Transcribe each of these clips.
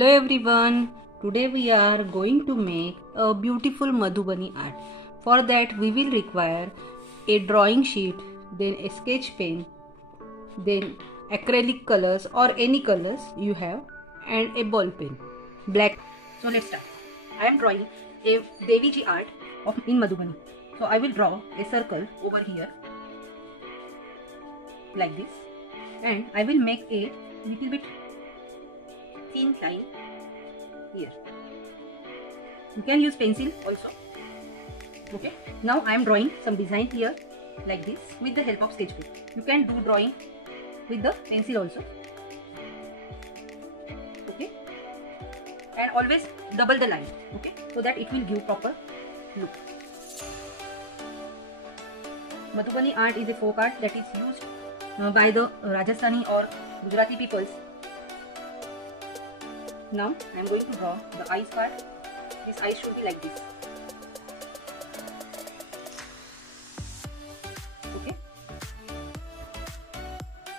Hello everyone, today we are going to make a beautiful Madhubani art. For that we will require a drawing sheet, then a sketch pen, then acrylic colors or any colors you have, and a ball pen, black. So let's start. I am drawing a Devi ji art in Madhubani. So I will draw a circle over here like this, and I will make a little bit thin line here. You can use pencil also. Okay, now I am drawing some design here like this with the help of sketch pen. You can do drawing with the pencil also. Okay, and always double the line, okay, so that it will give proper look. Madhubani art is a folk art that is used by the Rajasthani or Gujarati peoples. Now I am going to draw the eyes part. This eyes should be like this. Okay.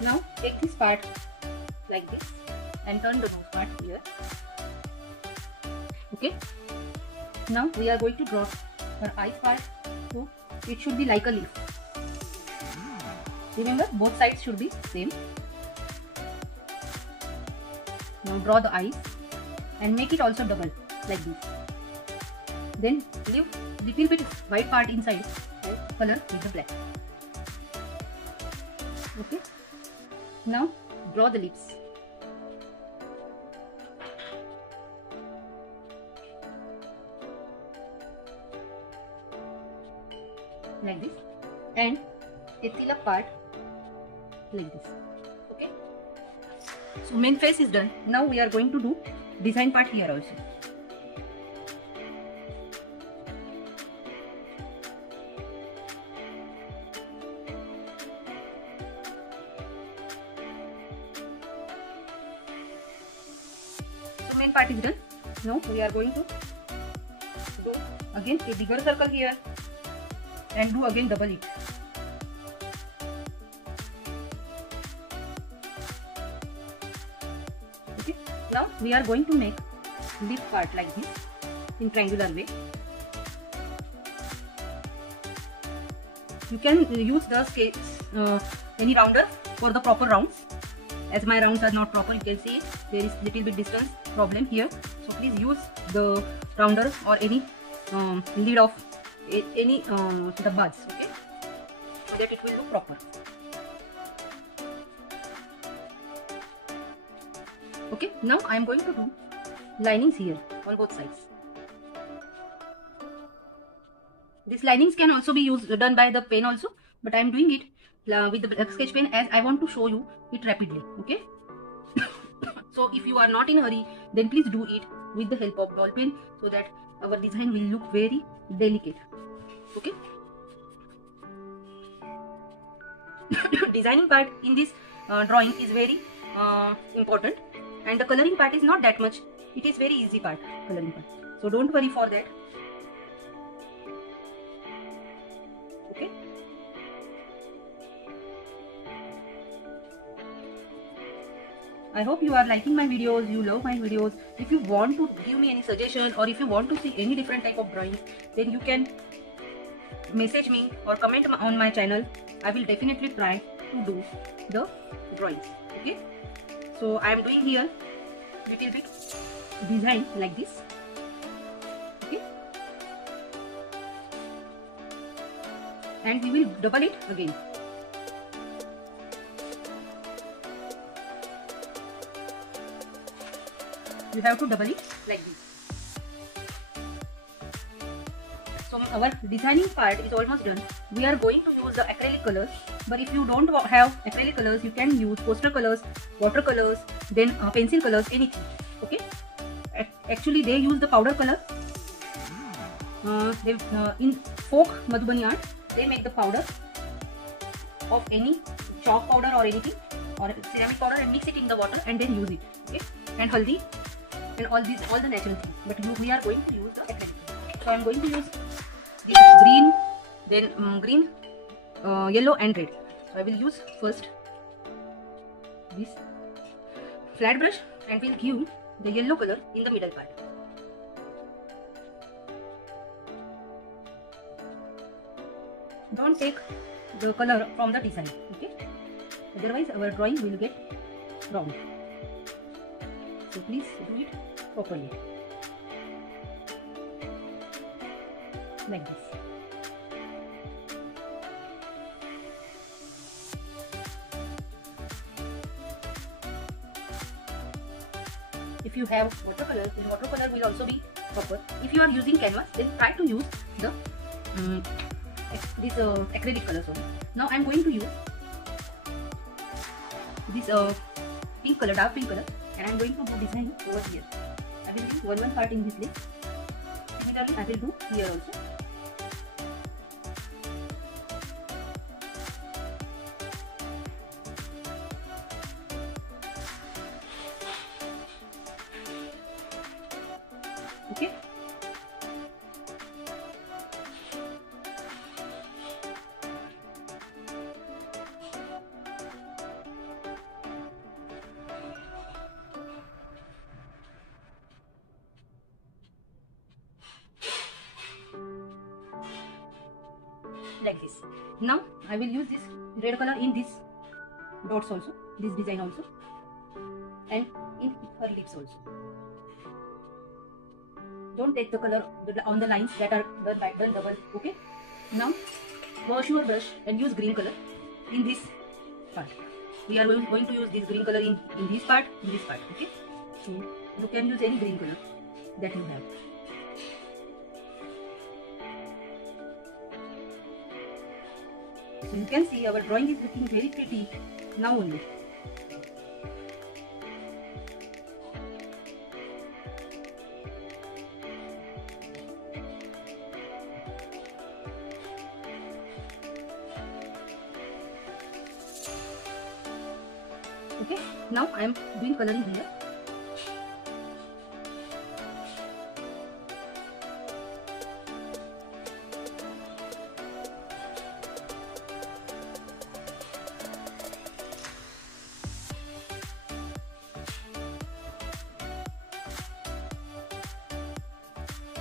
Now take this part like this and turn the nose part here. Okay. Now we are going to draw her eyes part. So it should be like a leaf. Remember, both sides should be same. Now draw the eyes and make it also double like this. Then leave little bit white part inside and color with the black. Okay. Now draw the lips. Like this, and a tilak part like this. Okay. So main face is done. Now we are going to do design part here also. So main part is done. Now we are going to do again a bigger circle here and do again double it. Okay. Now we are going to make lip part like this in triangular way. You can use the scale, any rounder for the proper rounds. As my rounds are not proper, you can see there is little bit distance problem here. So please use the rounder or any lid of any the buds, okay, so that it will look proper. Okay, now I am going to do linings here on both sides. These linings can also be done by the pen also, but I am doing it with the black sketch pen as I want to show you it rapidly. Okay. So if you are not in a hurry, then please do it with the help of ball pen so that our design will look very delicate. Okay. Designing part in this drawing is very important, and the coloring part is not that much. It is very easy part, coloring part. So don't worry for that. Okay. I hope you are liking my videos, you love my videos. If you want to give me any suggestion or if you want to see any different type of drawing, then you can message me or comment on my channel. I will definitely try to do the drawings. Okay. So I am doing here little bit design like this. Okay. And we will double it again. You have to double it like this. So our designing part is almost done. We are going to use the acrylic colors, but if you don't have acrylic colors, you can use poster colors, watercolors, then pencil colors, anything. Okay. Actually, they use the powder color. In folk Madhubani art, they make the powder of any chalk powder or anything or ceramic powder and mix it in the water and then use it. Okay. And haldi and all the natural things. But we are going to use the acrylic. So I am going to use this green, then green, yellow and red. So I will use first this flat brush and will give the yellow color in the middle part. Don't take the color from the design, okay? Otherwise our drawing will get wrong. So please do it properly. Like this. If you have watercolor, then watercolor will also be proper. If you are using canvas, then try to use the acrylic colors only. Now I am going to use this pink color, dark pink color, and I am going to do design over here. I will do one part in this list. Similarly, I will do here also. Okay. Like this. Now I will use this red color in this dots also, this design also, and in her lips also. Don't take the color on the lines that are done double. Okay. Now wash your brush and use green color in this part. We are going to use this green color in this part, Okay. So you can use any green color that you have. So you can see our drawing is looking very pretty now only. Okay, now I am doing coloring here.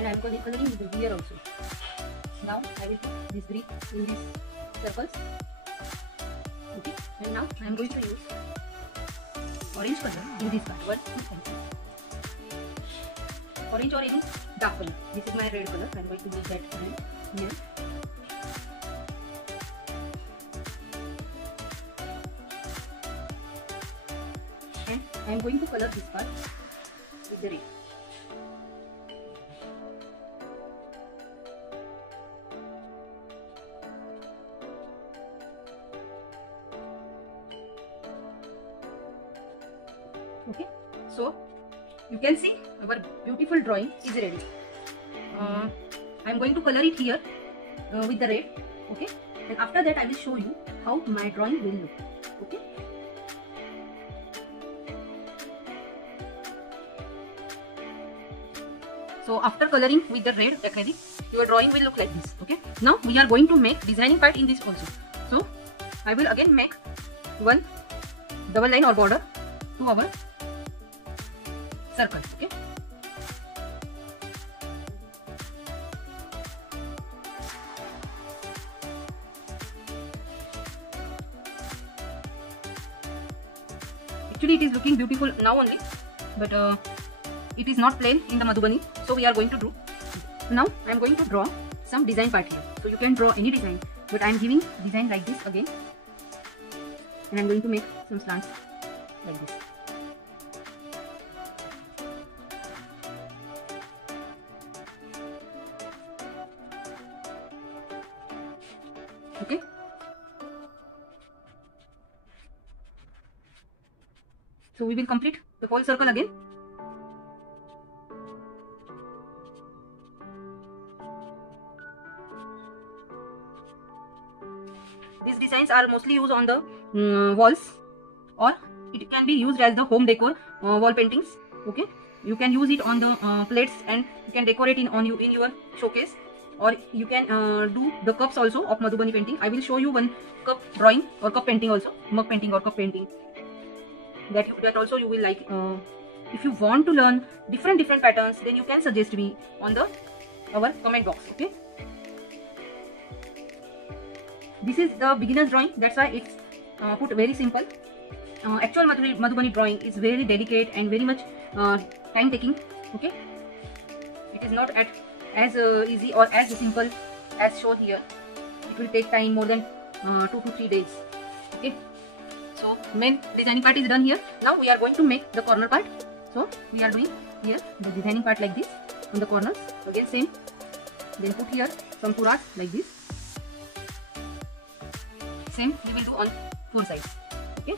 And I am coloring here also. Now I will put this green in these circles. Okay, and now I am going to use orange color in this part. 1, 2, 3. Orange or even dark color. This is my red color. I am going to use that here. And I am going to color this part with the red. Okay, so you can see our beautiful drawing is ready. I am going to color it here with the red. Okay, and after that I will show you how my drawing will look. Okay. So after coloring with the red acrylic, your drawing will look like this. Okay. Now we are going to make designing part in this also. So I will again make one double line or border to our circle. Okay. Actually, it is looking beautiful now only, but it is not plain in the Madhubani. So we are going to do. Now I am going to draw some design part here. So you can draw any design, but I am giving design like this again, and I am going to make some slants like this. Okay. So we will complete the whole circle again. These designs are mostly used on the walls, or it can be used as the home decor wall paintings. Okay, you can use it on the plates, and you can decorate in your showcase, or you can do the cups also of Madhubani painting. I will show you one cup drawing or cup painting also, mug painting or cup painting. That also you will like If you want to learn different patterns, then you can suggest me on our comment box. Okay. This is the beginner's drawing. That's why it's put very simple. Actual Madhubani drawing is very delicate and very much time taking. Okay. It is not as easy or as simple as shown here. It will take time more than 2 to 3 days. Okay. So main designing part is done here. Now we are going to make the corner part. So we are doing here the designing part like this on the corners. Again same. Then put here some puras like this. Same we will do on 4 sides. Okay.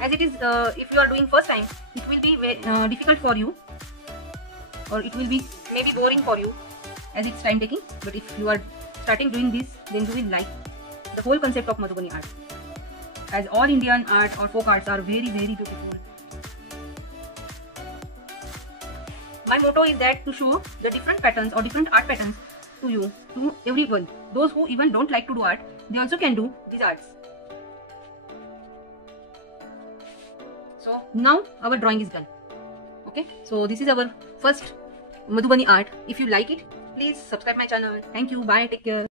As it is, if you are doing first time, it will be very difficult for you, or it will be maybe boring for you, as it's time taking. But if you are starting doing this, then you will like the whole concept of Madhubani art. As all Indian art or folk arts are very beautiful. My motto is that to show the different patterns or different art patterns to you, to everyone. Those who even don't like to do art, they also can do these arts. So now our drawing is done. Okay, so this is our first Madhubani art. If you like it, please subscribe my channel. Thank you. Bye. Take care.